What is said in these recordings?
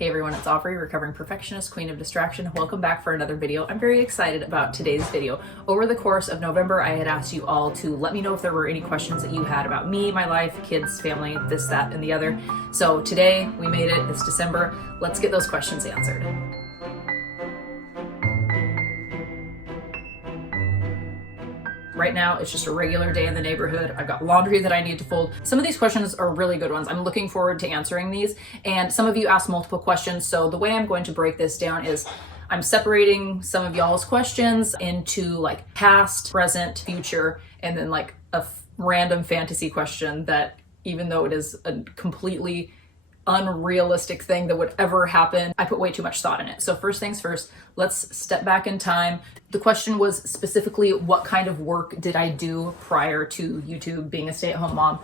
Hey everyone, it's Aubrey, recovering perfectionist, queen of distraction. Welcome back for another video. I'm very excited about today's video. Over the course of November, I had asked you all to let me know if there were any questions that you had about me, my life, kids, family, this, that, and the other. So today, we made it. It's December. Let's get those questions answered. Right now, it's just a regular day in the neighborhood. I've got laundry that I need to fold. Some of these questions are really good ones. I'm looking forward to answering these. And some of you asked multiple questions. So the way I'm going to break this down is I'm separating some of y'all's questions into like past, present, future, and then like a random fantasy question that, even though it is a completely unrealistic thing that would ever happen, I put way too much thought in it. So first things first, let's step back in time. The question was specifically, what kind of work did I do prior to YouTube, being a stay-at-home mom?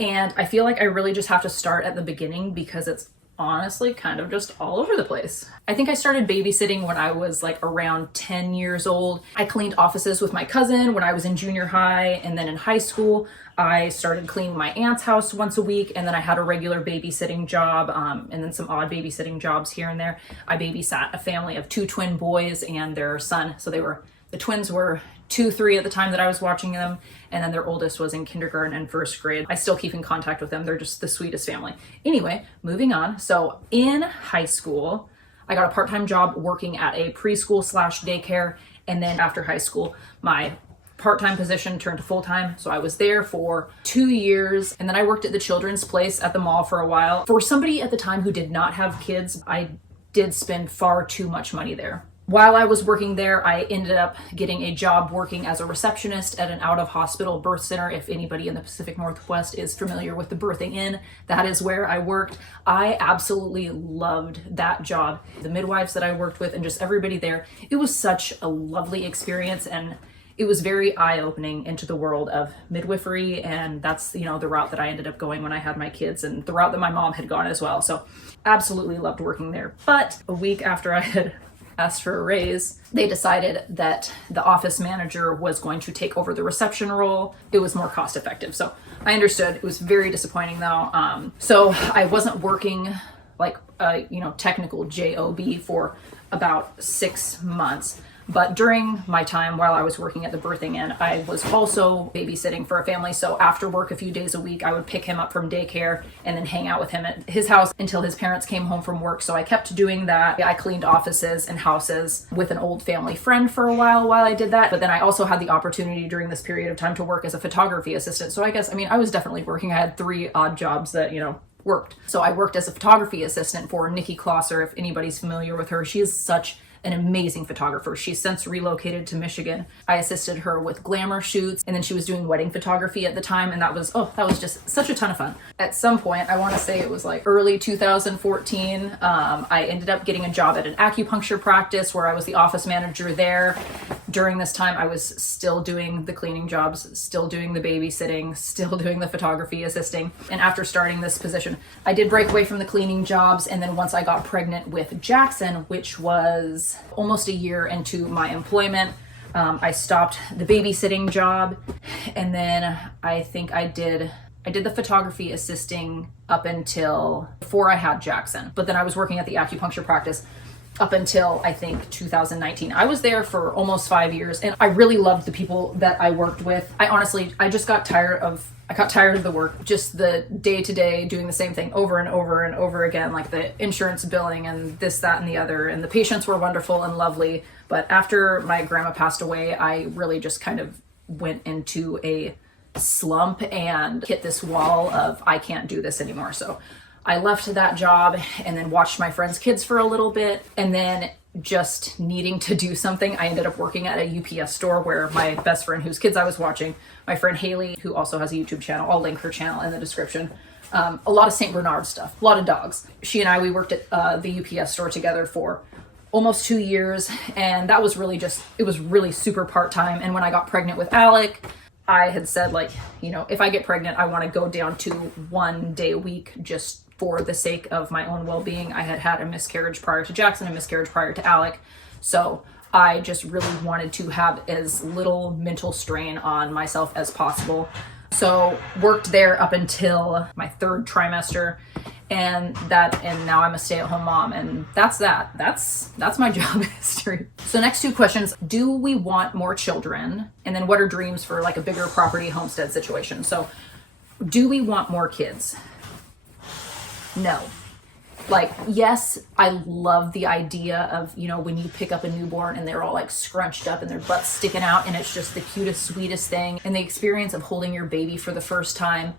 And I feel like I really just have to start at the beginning because it's honestly kind of just all over the place. I think I started babysitting when I was like around 10 years old. I cleaned offices with my cousin when I was in junior high, and then in high school I started cleaning my aunt's house once a week, and then I had a regular babysitting job, and then some odd babysitting jobs here and there. I babysat a family of 2 twin boys and their son. So the twins were 2, 3 at the time that I was watching them, and then their oldest was in kindergarten and first grade. I still keep in contact with them. They're just the sweetest family. Anyway, moving on. So in high school, I got a part-time job working at a preschool / daycare, and then after high school, my part-time position turned to full-time. So I was there for 2 years, and then I worked at the children's place at the mall for a while. For somebody at the time who did not have kids, I did spend far too much money there. While I was working there, I ended up getting a job working as a receptionist at an out-of-hospital birth center. If anybody in the Pacific Northwest is familiar with the birthing in, that is where I worked. I absolutely loved that job. The midwives that I worked with and just everybody there, it was such a lovely experience, and it was very eye-opening into the world of midwifery, and that's, the route that I ended up going when I had my kids, and the route that my mom had gone as well. So absolutely loved working there. But a week after I had asked for a raise, they decided that the office manager was going to take over the reception role. It was more cost effective. So I understood. It was very disappointing though. So I wasn't working like a, technical job for about 6 months. But during my time while I was working at the birthing inn, I was also babysitting for a family. So after work, a few days a week, I would pick him up from daycare and then hang out with him at his house until his parents came home from work. So I kept doing that. I cleaned offices and houses with an old family friend for a while I did that. But then I also had the opportunity during this period of time to work as a photography assistant. So I was definitely working. I had 3 odd jobs that, worked. So I worked as a photography assistant for Nikki Klosser, if anybody's familiar with her. She is such an amazing photographer. She's since relocated to Michigan. I assisted her with glamour shoots, and then she was doing wedding photography at the time, and that was just such a ton of fun. At some point, I want to say it was like early 2014, I ended up getting a job at an acupuncture practice where I was the office manager there. During this time, I was still doing the cleaning jobs, still doing the babysitting, still doing the photography assisting. And after starting this position, I did break away from the cleaning jobs, and then once I got pregnant with Jackson, which was almost a year into my employment, I stopped the babysitting job, and then I think I did the photography assisting up until before I had Jackson. But then I was working at the acupuncture practice up until I think 2019. I was there for almost 5 years, and I really loved the people that I worked with. I just got tired of the work, just the day-to-day doing the same thing over and over and over again, like the insurance billing and this, that, and the other. And the patients were wonderful and lovely. But after my grandma passed away, I really just kind of went into a slump and hit this wall of, I can't do this anymore. So I left that job and then watched my friends' kids for a little bit, and then just needing to do something, I ended up working at a UPS store where my best friend whose kids I was watching, my friend Haley, who also has a YouTube channel, I'll link her channel in the description, a lot of St. Bernard stuff, a lot of dogs. She and we worked at the UPS store together for almost 2 years, and that was really it was really super part-time. And when I got pregnant with Alec, I had said, if I get pregnant, I want to go down to 1 day a week just for the sake of my own well-being. I had had a miscarriage prior to Jackson, a miscarriage prior to Alec. So I just really wanted to have as little mental strain on myself as possible. So worked there up until my 3rd trimester, and now I'm a stay-at-home mom, and that's my job history. So next 2 questions: do we want more children? And then what are dreams for like a bigger property homestead situation? So do we want more kids? No. Like, yes, I love the idea of, you know, when you pick up a newborn and they're all like scrunched up and their butts sticking out and it's just the cutest, sweetest thing, and the experience of holding your baby for the first time.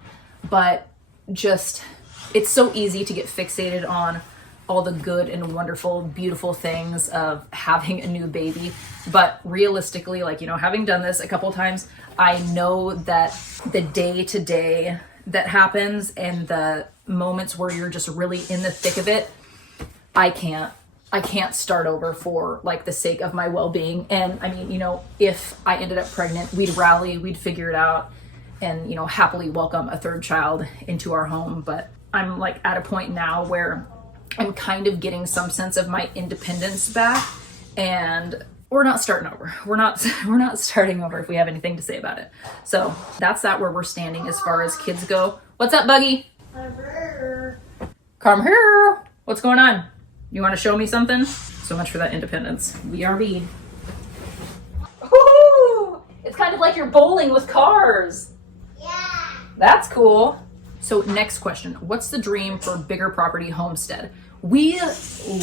But just, it's so easy to get fixated on all the good and wonderful, beautiful things of having a new baby. But realistically, like, you know, having done this a couple times, I know that the day-to-day that happens and the moments where you're just really in the thick of it, I can't start over for like the sake of my well-being. And I mean, you know, if I ended up pregnant, we'd rally, we'd figure it out, and, you know, happily welcome a 3rd child into our home. But I'm like at a point now where I'm kind of getting some sense of my independence back, and we're not starting over. We're not starting over if we have anything to say about it. So that's where we're standing as far as kids go. What's up, Buggy? Come here. What's going on? You want to show me something? So much for that independence. BRB. Ooh, it's kind of like you're bowling with cars. Yeah. That's cool. So next question: what's the dream for bigger property homestead? We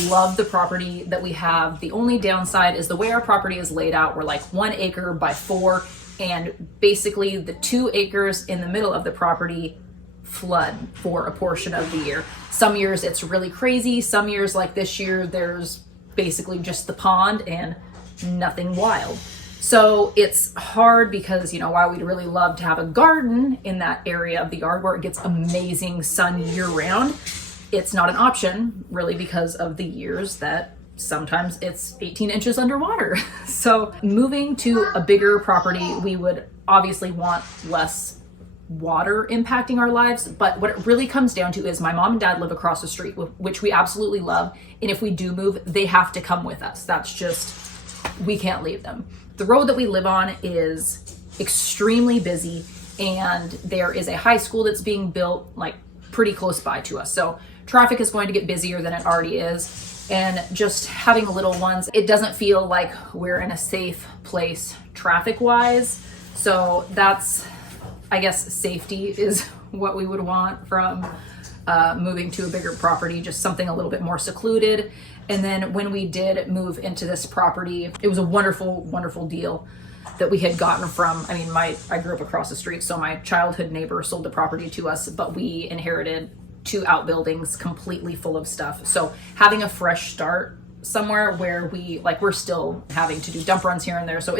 love the property that we have. The only downside is the way our property is laid out. We're like 1 acre by 4, and basically the 2 acres in the middle of the property flood for a portion of the year. Some years it's really crazy. Some years, like this year, there's basically just the pond and nothing wild. So it's hard because, you know, while we'd really love to have a garden in that area of the yard where it gets amazing sun year round, it's not an option really because of the years that sometimes it's 18 inches underwater. So moving to a bigger property, we would obviously want less water impacting our lives. But what it really comes down to is my mom and dad live across the street, which we absolutely love. And if we do move, they have to come with us. That's just, we can't leave them. The road that we live on is extremely busy, and there is a high school that's being built like pretty close by to us. So traffic is going to get busier than it already is. And just having little ones, it doesn't feel like we're in a safe place traffic wise. So that's, I guess, safety is what we would want from moving to a bigger property, just something a little bit more secluded. And then when we did move into this property, it was a wonderful, wonderful deal that we had gotten from, I mean, I grew up across the street, so my childhood neighbor sold the property to us, but we inherited 2 outbuildings completely full of stuff. So having a fresh start somewhere where we're still having to do dump runs here and there. So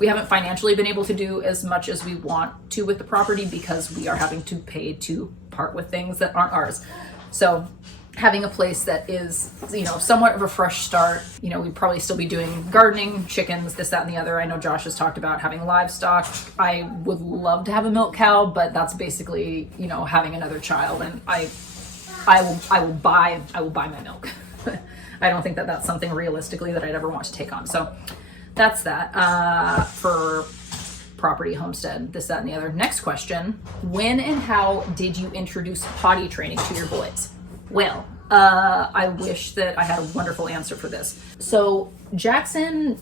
we haven't financially been able to do as much as we want to with the property because we are having to pay to part with things that aren't ours. So having a place that is, you know, somewhat of a fresh start, you know, we'd probably still be doing gardening, chickens, this, that, and the other. I know Josh has talked about having livestock. I would love to have a milk cow, but that's basically, you know, having another child, and I will buy my milk. I don't think that that's something realistically that I'd ever want to take on. So that's that for property, homestead, this, that, and the other. Next question: when and how did you introduce potty training to your boys? Well, I wish that I had a wonderful answer for this. So Jackson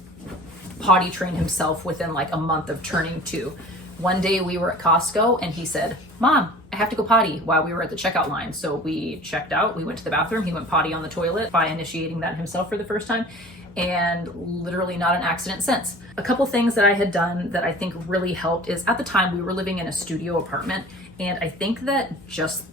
potty trained himself within like a month of turning 2. One day we were at Costco and he said, "Mom, I have to go potty," while we were at the checkout line. So we checked out, we went to the bathroom, he went potty on the toilet by initiating that himself for the first time, and literally not an accident since. A couple things that I had done that I think really helped is, at the time we were living in a studio apartment, and I think that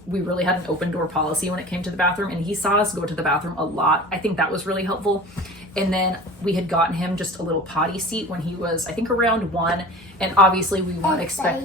we really had an open door policy when it came to the bathroom, and he saw us go to the bathroom a lot. I think that was really helpful. And then we had gotten him just a little potty seat when he was, I think, around 1, and obviously we won't expect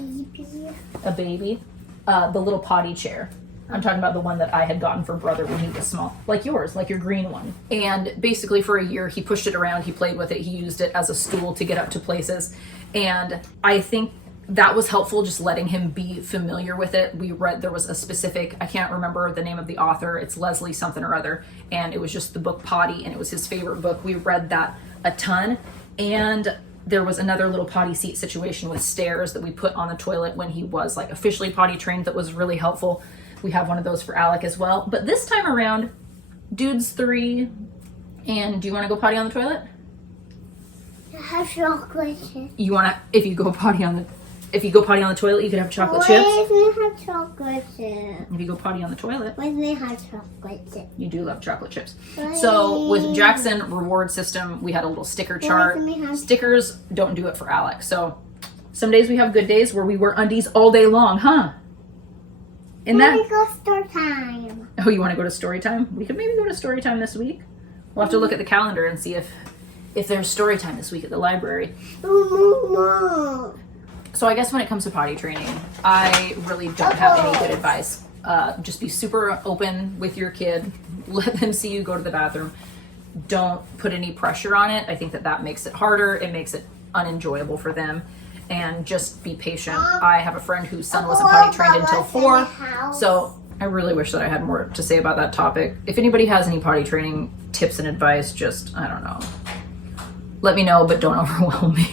a baby. The little potty chair. I'm talking about the one that I had gotten for brother when he was small, like yours, like your green one. And basically for a year, he pushed it around, he played with it, he used it as a stool to get up to places. And I think that was helpful, just letting him be familiar with it. We read, there was a specific, I can't remember the name of the author, it's Leslie something or other, and it was just the book Potty, and it was his favorite book. We read that a ton, and there was another little potty seat situation with stairs that we put on the toilet when he was like officially potty trained that was really helpful. We have one of those for Alec as well. But this time around, dude's 3, and do you want to go potty on the toilet? I have chocolate chips. You want to, if you go potty on the toilet, you could have chocolate chips. Let me have chocolate chips. If you go potty on the toilet, Let me have chocolate chips. you do love chocolate chips. So with Jackson reward system, we had a little sticker chart. Let me have- Stickers don't do it for Alec. So some days we have good days where we wear undies all day long, huh? And Let that. me go store time. Oh, you want to go to story time? We could maybe go to story time this week. We'll have to look at the calendar and see if there's story time this week at the library. Mama. So I guess when it comes to potty training, I really don't have any good advice. Just be super open with your kid. Let them see you go to the bathroom. Don't put any pressure on it. I think that makes it harder. It makes it unenjoyable for them. And just be patient. I have a friend whose son wasn't potty trained until 4. So I really wish that I had more to say about that topic. If anybody has any potty training tips and advice, just, I don't know, let me know, but don't overwhelm me.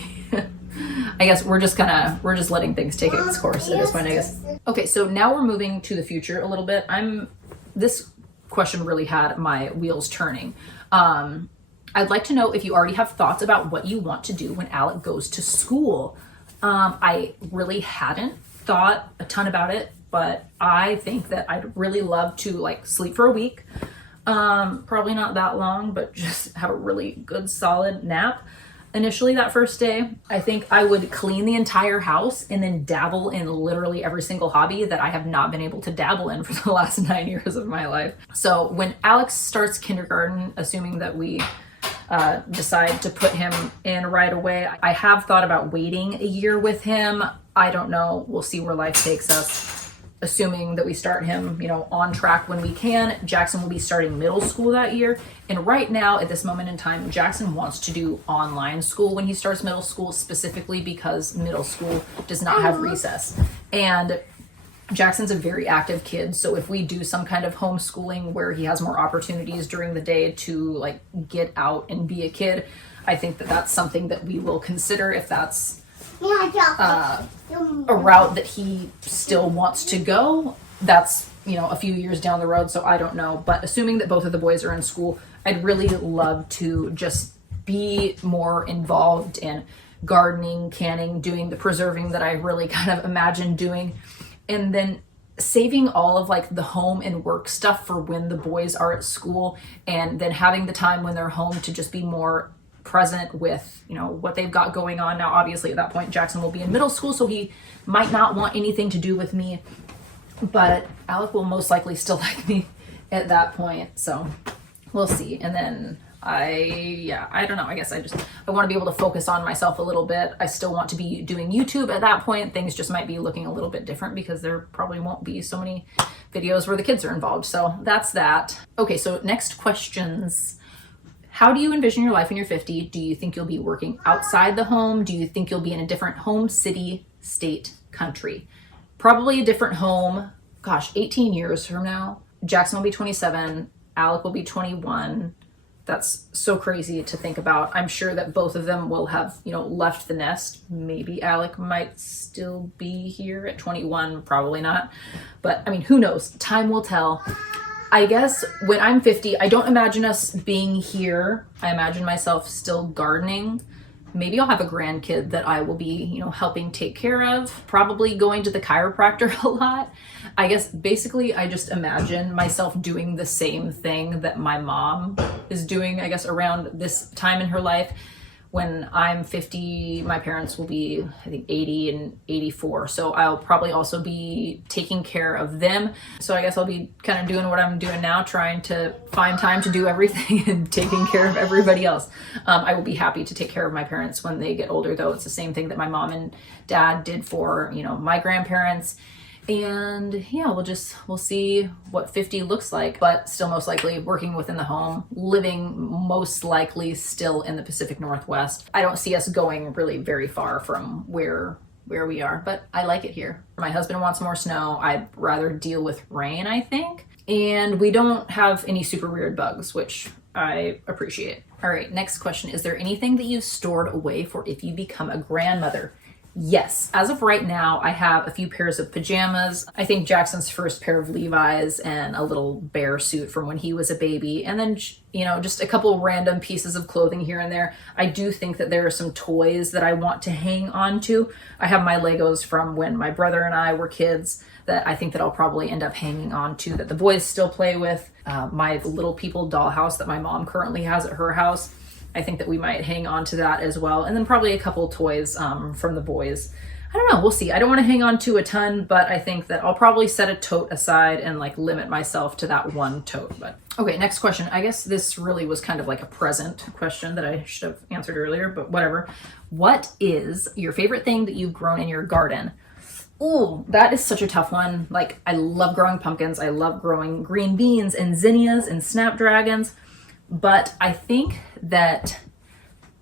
I guess we're just letting things take its course at this point, I guess. Okay, so now we're moving to the future a little bit. This question really had my wheels turning. I'd like to know if you already have thoughts about what you want to do when Alec goes to school. I really hadn't thought a ton about it, but I think that I'd really love to like sleep for a week. Probably not that long, but just have a really good solid nap. Initially that first day, I think I would clean the entire house and then dabble in literally every single hobby that I have not been able to dabble in for the last 9 years of my life. So when Alex starts kindergarten, assuming that we decide to put him in right away, I have thought about waiting a year with him. I don't know. We'll see where life takes us. Assuming that we start him, on track when we can. Jackson will be starting middle school that year. And right now, at this moment in time, Jackson wants to do online school when he starts middle school, specifically because middle school does not have recess. And Jackson's a very active kid. So if we do some kind of homeschooling where he has more opportunities during the day to like get out and be a kid, I think that that's something that we will consider if that's a route that he still wants to go. That's a few years down the road, so I don't know. But assuming that both of the boys are in school, I'd really love to just be more involved in gardening, canning, doing the preserving that I really kind of imagine doing, and then saving all of like the home and work stuff for when the boys are at school, and then having the time when they're home to just be more present with what they've got going on. Now obviously at that point Jackson will be in middle school, so he might not want anything to do with me, but Alec will most likely still like me at that point, so we'll see. And then I don't know, I guess I want to be able to focus on myself a little bit. I still want to be doing YouTube at that point. Things just might be looking a little bit different because there probably won't be so many videos where the kids are involved. So that's that. Okay, so next questions. How do you envision your life when you're 50? Do you think you'll be working outside the home? Do you think you'll be in a different home, city, state, country? Probably a different home. Gosh, 18 years from now. Jackson will be 27. Alec will be 21. That's so crazy to think about. I'm sure that both of them will have, left the nest. Maybe Alec might still be here at 21. Probably not. But I mean, who knows? Time will tell. I guess when I'm 50, I don't imagine us being here. I imagine myself still gardening. Maybe I'll have a grandkid that I will be, helping take care of. Probably going to the chiropractor a lot. I guess basically I just imagine myself doing the same thing that my mom is doing, I guess, around this time in her life. When I'm 50, my parents will be, I think, 80 and 84. So I'll probably also be taking care of them. So I guess I'll be kind of doing what I'm doing now, trying to find time to do everything and taking care of everybody else. I will be happy to take care of my parents when they get older, though. It's the same thing that my mom and dad did for, my grandparents. And yeah, we'll see what 50 looks like, but still most likely working within the home, living most likely still in the Pacific Northwest. I don't see us going really very far from where where we are, but I like it here. My husband wants more snow. I'd rather deal with rain, I think. And we don't have any super weird bugs, which I appreciate. All right, next question. Is there anything that you've stored away for if you become a grandmother? Yes, as of right now, I have a few pairs of pajamas. I think Jackson's first pair of Levi's and a little bear suit from when he was a baby. And then, you know, just a couple random pieces of clothing here and there. I do think that there are some toys that I want to hang on to. I have my Legos from when my brother and I were kids that I think that I'll probably end up hanging on to that the boys still play with. My Little People dollhouse that my mom currently has at her house. I think that we might hang on to that as well. And then probably a couple toys from the boys. I don't know, we'll see. I don't want to hang on to a ton, but I think that I'll probably set a tote aside and like limit myself to that one tote. But okay, next question. I guess this really was kind of like a present question that I should have answered earlier, but whatever. What is your favorite thing that you've grown in your garden? Ooh, that is such a tough one. Like, I love growing pumpkins. I love growing green beans and zinnias and snapdragons. But I think that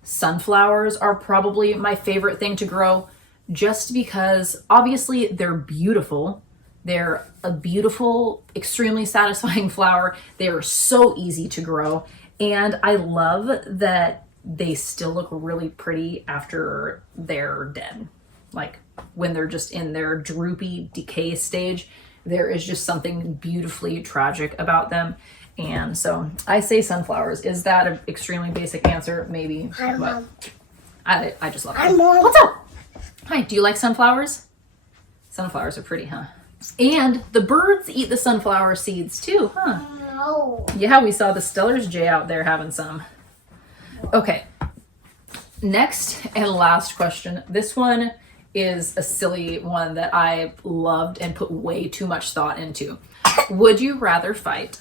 sunflowers are probably my favorite thing to grow, just because obviously they're beautiful. They're a beautiful, extremely satisfying flower. They are so easy to grow. And I love that they still look really pretty after they're dead. Like when they're just in their droopy decay stage, there is just something beautifully tragic about them. And so I say sunflowers. Is that an extremely basic answer? Maybe. But I just love them. What's up? Hi, do you like sunflowers? Sunflowers are pretty, huh? And the birds eat the sunflower seeds too, huh? No. Yeah, we saw the Stellar's jay out there having some. Okay. Next and last question. This one is a silly one that I loved and put way too much thought into. Would you rather fight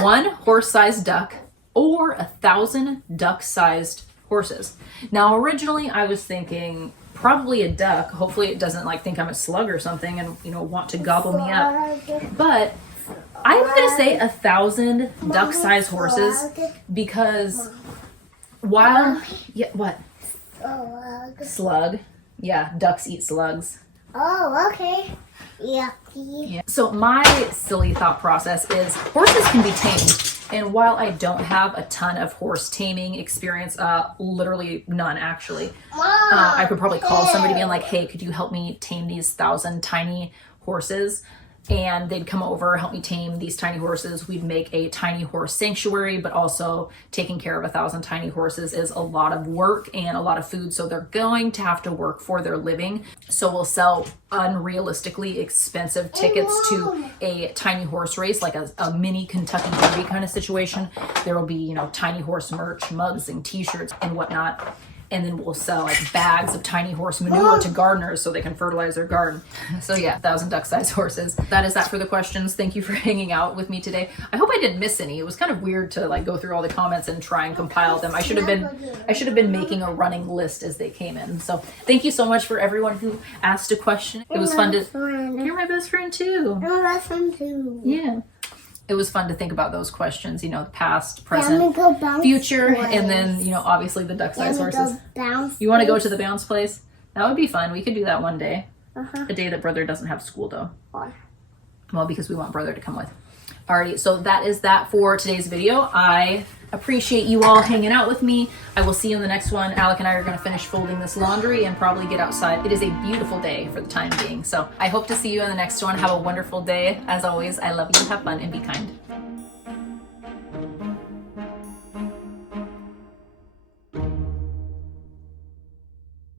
one horse-sized duck or 1,000 duck-sized horses? Now, originally I was thinking probably a duck. Hopefully it doesn't like think I'm a slug or something and, you know, want to gobble me up. But I'm going to say 1,000 duck-sized horses because while, yeah, what? Slug. Yeah, ducks eat slugs. Oh, okay. Yucky. Yeah. So my silly thought process is horses can be tamed. And while I don't have a ton of horse taming experience, literally none actually, I could probably call somebody being like, hey, could you help me tame these 1,000 tiny horses? And they'd come over, help me tame these tiny horses. We'd make a tiny horse sanctuary, but also taking care of 1,000 tiny horses is a lot of work and a lot of food. So they're going to have to work for their living. So we'll sell unrealistically expensive tickets to a tiny horse race, like a mini Kentucky Derby kind of situation. There will be, you know, tiny horse merch, mugs and t-shirts and whatnot. And then we'll sell like bags of tiny horse manure to gardeners so they can fertilize their garden. So yeah, 1,000 duck-sized horses. That is that for the questions. Thank you for hanging out with me today. I hope I didn't miss any. It was kind of weird to like go through all the comments and try and compile them. I should have been making a running list as they came in. So thank you so much for everyone who asked a question. It was fun to. You're my best friend too. I'm my best friend too. Yeah. It was fun to think about those questions, you know, past, present, future, and then, you know, obviously the duck-sized horses. You want to go to the bounce place? That would be fun. We could do that one day. A day that brother doesn't have school, though. Well, because we want brother to come with. Alrighty, so that is that for today's video. I appreciate you all hanging out with me. I will see you in the next one. Alec and I are going to finish folding this laundry and probably get outside. It is a beautiful day for the time being. So I hope to see you in the next one. Have a wonderful day. As always, I love you. Have fun and be kind.